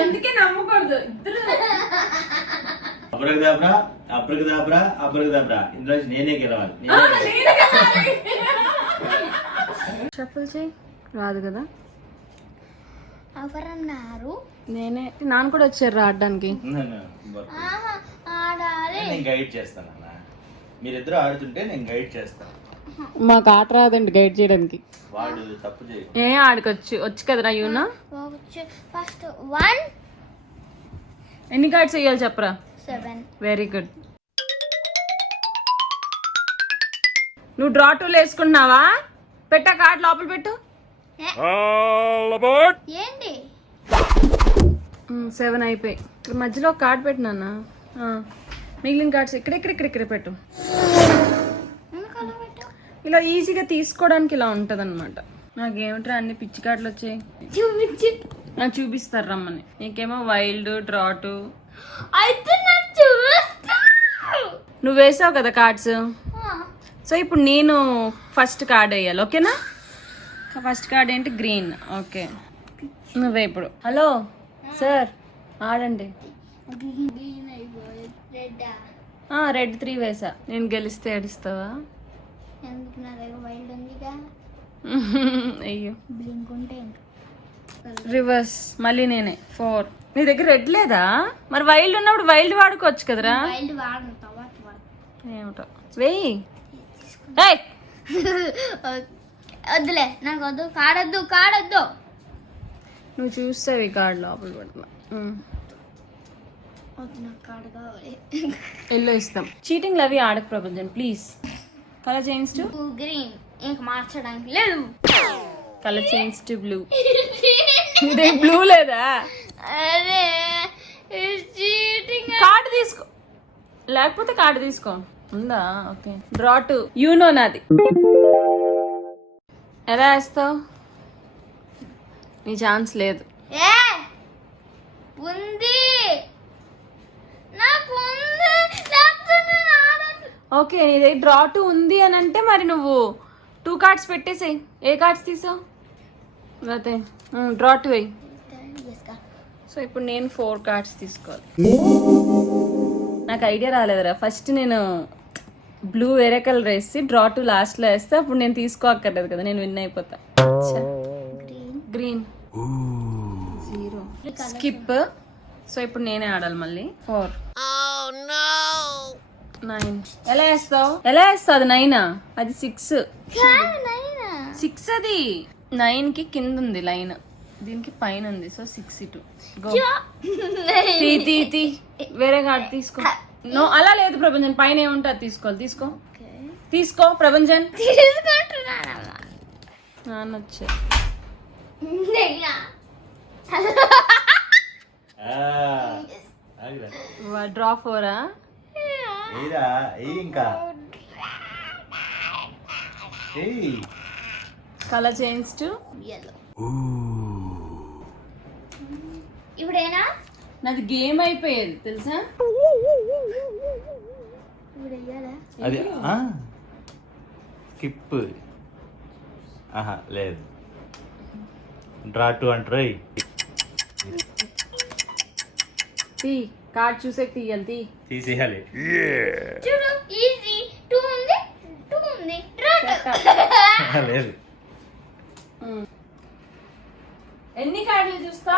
అందుకే నమ్మకూడదు ఇద్దరు. అబ్రగదాబ్రా అబ్రగదాబ్రా అబ్రగదాబ్రా ఇందులో నేనే గెలవాలి. షఫుల్ చేయి. రాదు కదా. ఎవరన్నారు? నేనే. నాన్న కూడా వచ్చారు ఆడడానికి. నేను గైడ్ చేస్తాను అన్న. మీరిద్దరు ఆడుతుంటే నేను గైడ్ చేస్తాను. మాకు ఆట రాదండి గైడ్ చేయడానికి. వాడు తప్పు చేయ. ఆడుకోవచ్చు. వచ్చు కదరా యూనా. ఫస్ట్ 1. ఎన్ని కార్డ్స్ వేయాలి చెప్పరా? 7. Very good. నువ్వు డ్రా 2 వేసుకుంటున్నావా? పెట్టా కార్డ్ లోపల పెట్టు. ఏంటి 7 అయిపోయి. ఇక్కడ మధ్యలో ఒక కార్డ్ పెట్టినా. మిగిలిన కార్డ్స్ ఇక్కడ పెట్టు. ఇలా ఈజీగా తీసుకోవడానికి ఇలా ఉంటది అనమాట. నాకేమిట్రా అన్ని పిచ్చి కార్డులు వచ్చాయి. నాకు చూపిస్తారు రమ్మని. నీకేమో వైల్డ్ డ్రాటు. నువ్వు వేసావు కదా కార్డ్స్. సో ఇప్పుడు నేను ఫస్ట్ కార్డ్ వేయాలి. ఓకేనా? ఫస్ట్ కార్డ్ ఏంటి? గ్రీన్. ఓకే నువ్వే ఇప్పుడు. హలో సార్ ఆడండి. రెడ్ 3 వేసా. నేను గెలిస్తే ఏడుస్తావా? అయ్యో. రివర్స్ మళ్ళీ నేనే 4. నీ దగ్గర రెడ్ లేదా? మరి వైల్డ్ ఉన్నప్పుడు వైల్డ్ వాడుకోవచ్చు కదరా. ఏమిటో వెయ్యి. వద్దులే నాకు వద్దు. కాడొద్దు. నువ్వు చూస్తావు ఈ కార్డు లోపల పెడుతున్నా. ఎల్లో ఇస్తాం. చీటింగ్ అవి ఆడక ప్రపంచం please. Colour change to green. ఇంక మార్చడానికి లేదు. Colour change to blue. ఇదే బ్లూ లేదా? అరే చీటింగ్. కార్డు తీసుకో. లేకపోతే కార్డు తీసుకో. ఉందా? Okay draw 2. యూనో నాది. ఎలా వేస్తావు? నీ ఛాన్స్ లేదు. ఉంది. ఓకే నీ దగ్గర డ్రా 2 ఉంది అని అంటే మరి నువ్వు 2 కార్డ్స్ పెట్టేసేయి. ఏ కార్డ్స్ తీసావు? అదే డ్రా 2 అయ్యి. సో ఇప్పుడు నేను 4 కార్డ్స్ తీసుకోవాలి. నాకు ఐడియా రాలేదురా. ఫస్ట్ నేను బ్లూ వేరే కలర్ వేసి డ్రా 2 లాస్ట్లో వేస్తే అప్పుడు నేను తీసుకోక్కర్లేదు కదా. నేను విన్ అయిపోతా. Green 0 skip. సో ఇప్పుడు నేనే ఆడాలి మళ్ళీ. 4 9. ఎలా వేస్తావు? అది 9. అది 6. 6 అది 9 కి కింద ఉంది లైన్. దీనికి పైన ఉంది. సో 6 ఇటు. తీ వేరే కార్డు తీసుకో. నో అలా లేదు ప్రభంజన్. పైన ఏముంటే అది తీసుకో ప్రభంజన్. నాన్న వచ్చా. డ్రా 4. ఇంకా కలర్ చేంజ్ టు ఇప్పుడేనా? నాది గేమ్ అయిపోయేది తెలుసా. అది స్కిప్. లేదు డ్రా 2 అంటారు. కార్డ్ చూసే తీయాలి. తీసేయాలి. చూడు ఈజీ. 2 ఉంది. లేదు. ఎన్ని కార్డులు చూస్తా?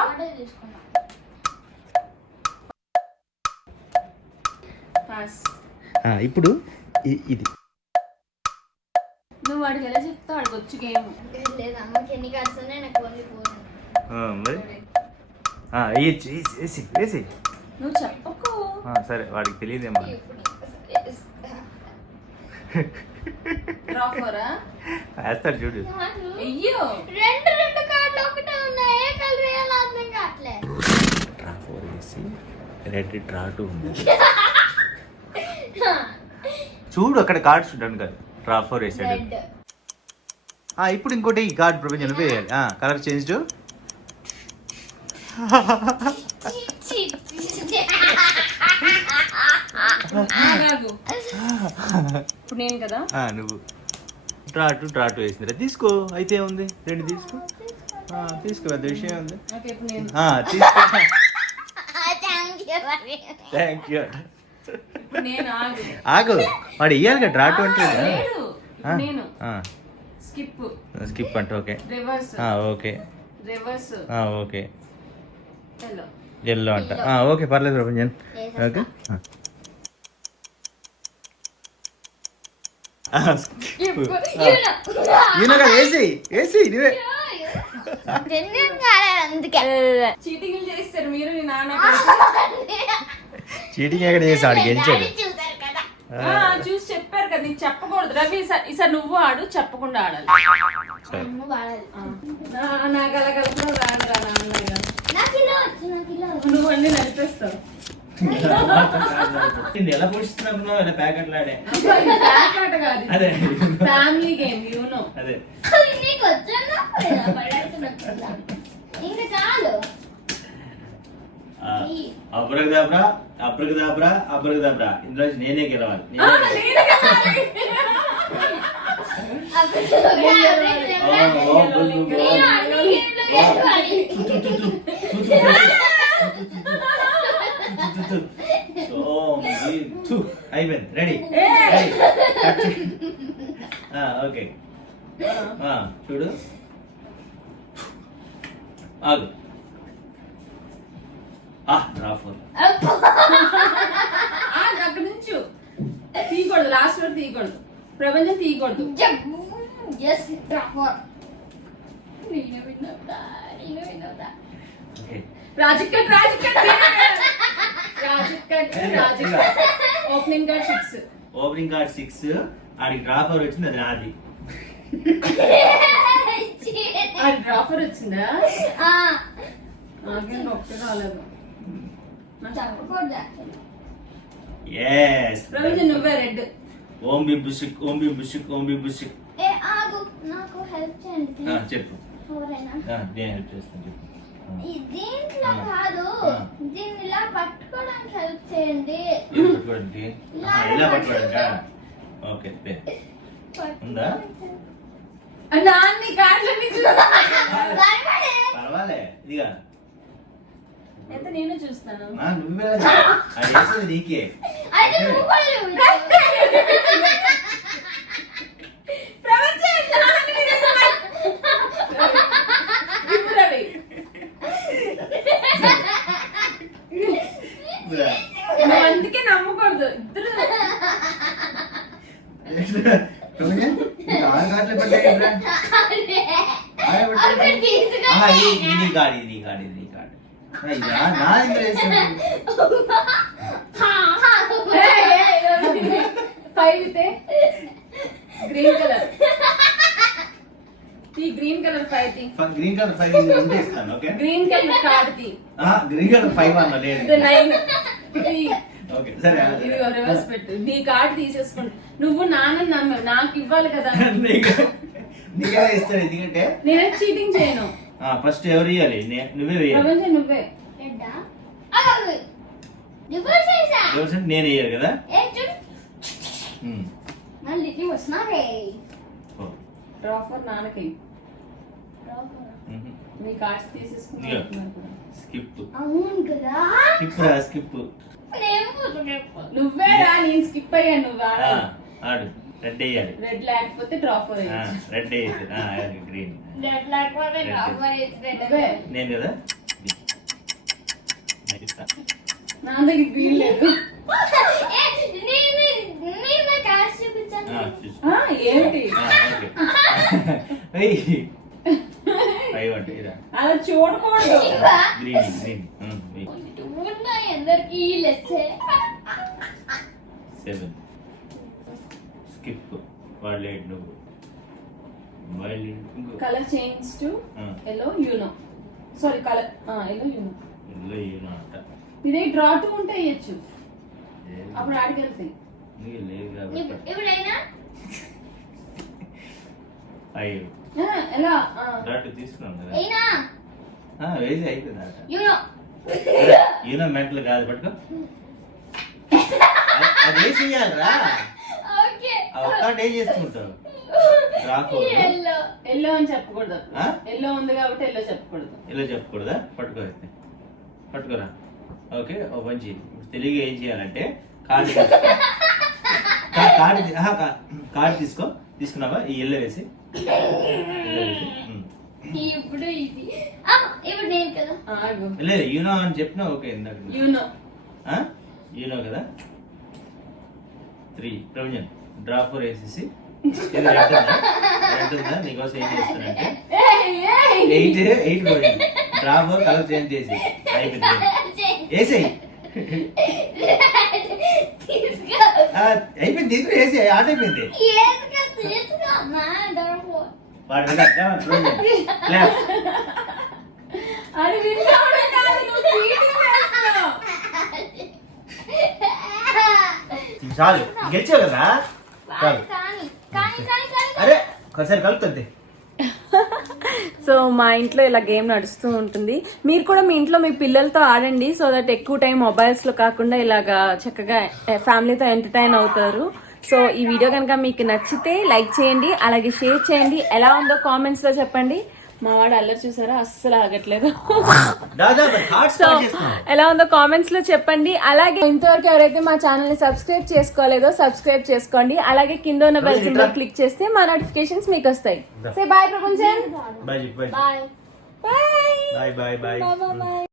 ఇప్పుడు ఇది నువ్వు వాడికి ఎలా చెప్తావు? వాడికి వచ్చి గేమ్ లేదు. అమ్మకి ఎన్ని కార్డ్స్ ఉన్నాయి? నాకు ఓన్లీ 4. వేసి నువ్వు చెప్పకు. సరే వాడికి తెలియదేమో. వేస్తాడు చూడు. అయ్యో రెండు కార్డులు ఒకటే ఉన్నాయి. ఏ కలర్ వేయాలో అర్థం కావట్లే. డ్రా 4 వేసి రెడ్ డ్రా 2 ఉంది. చూడు అక్కడ కార్డ్ చూడండి కదా. డ్రా 4 వేసాడు. ఇప్పుడు ఇంకోటి ఈ కార్డ్ ప్రపంచం వేయాలి. Colour change. ఇప్పుడు నేను కదా. నువ్వు డ్రా 2 వేసిందిరా. తీసుకో. అయితే ఏముంది? 2 తీసుకో. తీసుకో, పెద్ద విషయం ఉంది. ఓకే ఇప్పుడు నేను తీసుకో. థ్యాంక్ యూ ఇప్పుడు నేను ఆగు, వాడు ఇయ్యాలి కదా డ్రాట్ అంటే. లేదు నేను స్కిప్ స్కిప్ అంటే okay. Reverse okay reverse okay. Yellow yellow అంట. ఓకే పర్లేదు ప్రభంజన్. ఓకే వేసి నువ్వే అందుకే చీటింగ్ చేస్తారు మీరు నీ నాన్న చీటింగ్ ఎక్కడ చేసి ఆడికి గెలిచాడు. చూసారు కదా చూసి చెప్పారు కదా నీకు చెప్పకూడదు రవి. ఈసారి నువ్వు ఆడు, చెప్పకుండా ఆడాలి. సరే. నాకు అలా కలుపులో రాడరా నాన్నగా. నాకు ఇలా వచ్చు, నాకు ఇలా వచ్చు. నువ్వు అన్ని నడిపేస్తావు. ఎలా పోషిస్తున్నావు? ఇలా ప్యాకెట్ లాడే ఆట కాదు, అదే ఫ్యామిలీ గేమ్ యూనో. అదే నీకు వచ్చాను ఇంకా చాలు. అబ్రగదాబ్రా అబ్రగదాబ్రా అబ్రగదాబ్రా. ఇందులో నేనే గెలవాలి. అయిపోయింది, రెడీ. ఓకే చూడు, ఆగు. అక్కడ నుంచి తీయకూడదు, లాస్ట్ వరకు తీయకూడదు. ప్రపంచం తీయకూడదు. Project opening card 6. Opening card 6. ఆడికి డ్రాపర్ వచ్చింది, అది నాది. డ్రాపర్ వచ్చిందా? నాకేం ఒకటి రాలేదు. ప్రపంచం నువ్వే రెడ్. ఓం బి బుషిక్ ఓం బి బుషిక్ ఓం బి బుషిక్. నాకు హెల్ప్ చేయండి చెప్పు. ఎవరైనా నేను హెల్ప్ చేస్తాను, చెప్పు. దీంట్లో కాదు, దీన్ని ఇలా పట్టుకోవడానికి హెల్ప్ చేయండి. ఇలా పట్టుకోవడానికి. ఓకే ఉందా? నాన్ని కార్డులన్నీ పర్వాలే, ఇదిగా అయితే నేను చూస్తాను. నువ్వే అది వేసేది నీకే. అందుకే నమ్మకూడదు ఇద్దరు. Green colour green colour 5 green colour 5 ఇస్తాను. ఓకే గ్రీన్ కలర్ కార్డ్ తీ. గ్రీన్ కలర్ 5 అన్న లేదు. 9 ఓకే సరే. ఇది రివర్స్ పెట్టు. నీ కార్డ్ తీసేసుకోండి. నువ్వు నాన్న నమ్మ నాకు ఇవ్వాలి కదా. నీకే ఇస్తాను, ఎందుకంటే నేను చీటింగ్ చేయను. ఫస్ట్ ఎవరు ఇవ్వాలి? నువ్వే వేయాలి. ప్రపంచం నువ్వే. నేను వేయాలి కదా. డ్రాపర్ నాన్నకి మీ కార్డ్స్ తీసేసుకున్నా. స్కిప్. అవును కదా, స్కిప్. నువ్వే రా, నేను స్కిప్ అయ్యాను. నువ్వు ఆడు. రెడ్ వేయాలి. రెడ్ లేకపోతే డ్రాపర్. రెడ్ వేయాలి. గ్రీన్. నేను కదా. నా దగ్గర గ్రీన్ లేదు. ఏంటి అలా చూడకూడదు. అందరికి స్కిప్. వాళ్ళేడు నువ్వు. Colour change to yellow you know. Sorry colour yellow you know. అంట ఇదే డ్రా 2 ఉంటే వేయచ్చు. అప్పుడు ఆడికి వెళ్తాయి. ఎప్పుడైనా ఎలా తీసుకున్నాం కదా. అయినా వేసి అయిపోయింది. యూనో మెంటల్ కాదు, పట్టుకో. అది వేసి ఇయ్యాలరా. ఒక్కటి ఏం చేసుకుంటావు? డ్రా 4 ఎల్లో అని చెప్పకూడదు. ఆ? ఎల్లో ఉంది కాబట్టి ఎల్లో చెప్పకూడదు. ఇలా చెప్పకూడదా? పట్టుకో అయితే. పట్టుకోరా. ఓకే ఓపెన్ చేయి. తెలివిగా ఏం చేయాలంటే కార్డు కార్డు తీసుకో. తీసుకున్నావా? ఈ ఎల్లో వేసి ఇప్పుడు ఇది ఇప్పుడు నేను కదా ఆగు. లేదు యూనో అని చెప్పినా ఓకే. ఇందాక యూనో యూనో కదా. 3 ప్రొవిజన్ డ్రా 4 వేసేసి ఇది రెడ్ ఉందా నీకోసం ఏం చేస్తానంటే 8 ప్రొవిజన్ డ్రా 4 కలర్ చేంజ్ చేసి వేసేయి. అయిపోయింది. తీసుకుని వేసి ఆట అయిపోయింది. వాడు అది విన్నాడు కాదు, నువ్వు cheating చేస్తున్నావు. చాలు గెలిచావు కదా. చాలు అరే ఒకసారి కలుపుతుంది. సో మా ఇంట్లో ఇలా గేమ్ నడుస్తూ ఉంటుంది. మీరు కూడా మీ ఇంట్లో మీ పిల్లలతో ఆడండి. సో దట్ ఎక్కువ టైం మొబైల్స్ లో కాకుండా ఇలాగా చక్కగా ఫ్యామిలీతో ఎంటర్టైన్ అవుతారు. సో ఈ వీడియో కనుక మీకు నచ్చితే లైక్ చేయండి, అలాగే షేర్ చేయండి. ఎలా ఉందో కామెంట్స్ లో చెప్పండి. మా వాడు అల్లరి చూసారా, అస్సలు ఆగట్లేదు. సో ఎలా ఉందో కామెంట్స్ లో చెప్పండి. అలాగే ఇంతవరకు ఎవరైతే మా ఛానల్ ని సబ్స్క్రైబ్ చేసుకోలేదో సబ్స్క్రైబ్ చేసుకోండి. అలాగే కింద ఉన్న బెల్ సింబల్ క్లిక్ చేస్తే మా నోటిఫికేషన్స్ మీకు వస్తాయి. సే బాయ్ ప్రపంచం. Bye bye bye bye bye.